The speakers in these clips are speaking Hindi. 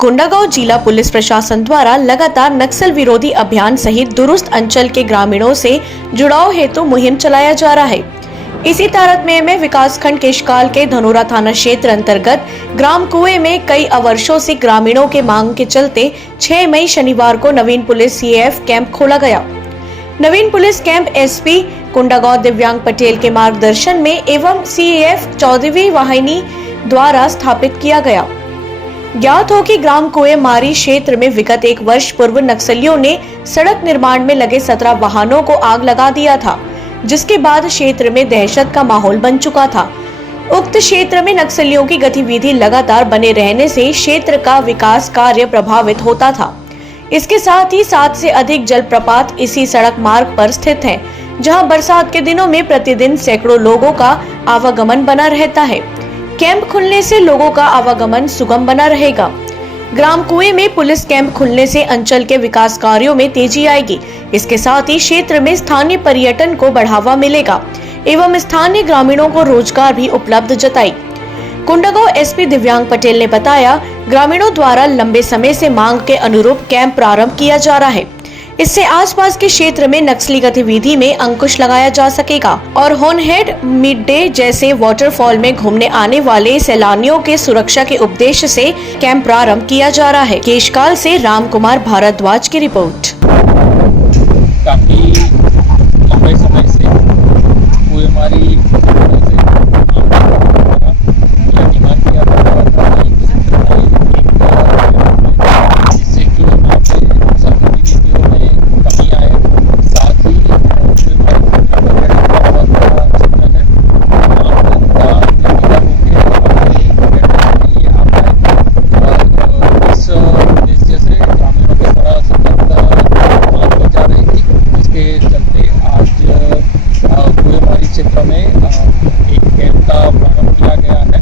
कोंडागांव जिला पुलिस प्रशासन द्वारा लगातार नक्सल विरोधी अभियान सहित दुरुस्त अंचल के ग्रामीणों से जुड़ाव हेतु मुहिम चलाया जा रहा है। इसी तारतम्य में विकासखंड केशकाल के धनोरा थाना क्षेत्र अंतर्गत ग्राम कुएं में कई वर्षों से ग्रामीणों के मांग के चलते 6 मई शनिवार को नवीन पुलिस सीएएफ कैंप खोला गया। नवीन पुलिस कैंप एसपी कोंडागांव दिव्यांग पटेल के मार्गदर्शन में एवं सीएएफ 14वीं वाहिनी द्वारा स्थापित किया गया। ज्ञात हो कि ग्राम कुएं मारी क्षेत्र में विगत 1 वर्ष पूर्व नक्सलियों ने सड़क निर्माण में लगे 17 वाहनों को आग लगा दिया था, जिसके बाद क्षेत्र में दहशत का माहौल बन चुका था। उक्त क्षेत्र में नक्सलियों की गतिविधि लगातार बने रहने से क्षेत्र का विकास कार्य प्रभावित होता था। इसके साथ ही 7 से अधिक जलप्रपात इसी सड़क मार्ग पर स्थित हैं, जहां बरसात के दिनों में प्रतिदिन सैकड़ों लोगों का आवागमन बना रहता है। कैंप खुलने से लोगों का आवागमन सुगम बना रहेगा। ग्राम कुएं में पुलिस कैंप खुलने से अंचल के विकास कार्यों में तेजी आएगी। इसके साथ ही क्षेत्र में स्थानीय पर्यटन को बढ़ावा मिलेगा एवं स्थानीय ग्रामीणों को रोजगार भी उपलब्ध जताई। कोंडागांव एसपी दिव्यांग पटेल ने बताया, ग्रामीणों द्वारा लंबे समय से मांग के अनुरूप कैंप प्रारंभ किया जा रहा है। इससे आसपास के क्षेत्र में नक्सली गतिविधि में अंकुश लगाया जा सकेगा और होनहेड, मिड डे जैसे वाटरफॉल में घूमने आने वाले सैलानियों के सुरक्षा के उद्देश्य से कैंप प्रारंभ किया जा रहा है। केशकाल से राम कुमार भारद्वाज की रिपोर्ट। काफी लंबे समय से कुएंमारी डिमांड किया जा रहा था जिससे कि यहाँ पे सब गतिविधियों में कमी आए। साथ ही कुएंमारी क्षेत्र है लिए आ पाए और इस उद्देश्य से ग्रामीणों के बड़ा सतर्क जा रही थी, जिसके चलते आज कुएंमारी क्षेत्र में एक कैंप का प्रारंभ किया गया है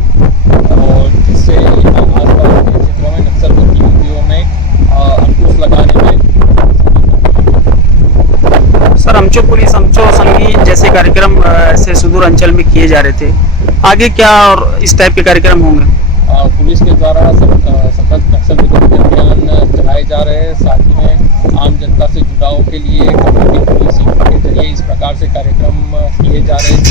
और जिससे यहाँ आसपास के क्षेत्रों में नक्सल गतिविधियों में अंकुश लगाने में। सर, अमचो पुलिस, अमचो संगी जैसे कार्यक्रम ऐसे सुदूर अंचल में किए जा रहे थे, आगे क्या और इस टाइप के कार्यक्रम होंगे? पुलिस के द्वारा सतत नक्सल विरोधी अभियान चलाए जा रहे हैं। साथ ही में आम जनता से जुड़ाव के लिए कम्युनिटी पुलिसिंग के जरिए इस प्रकार से कार्यक्रम किए जा रहे हैं।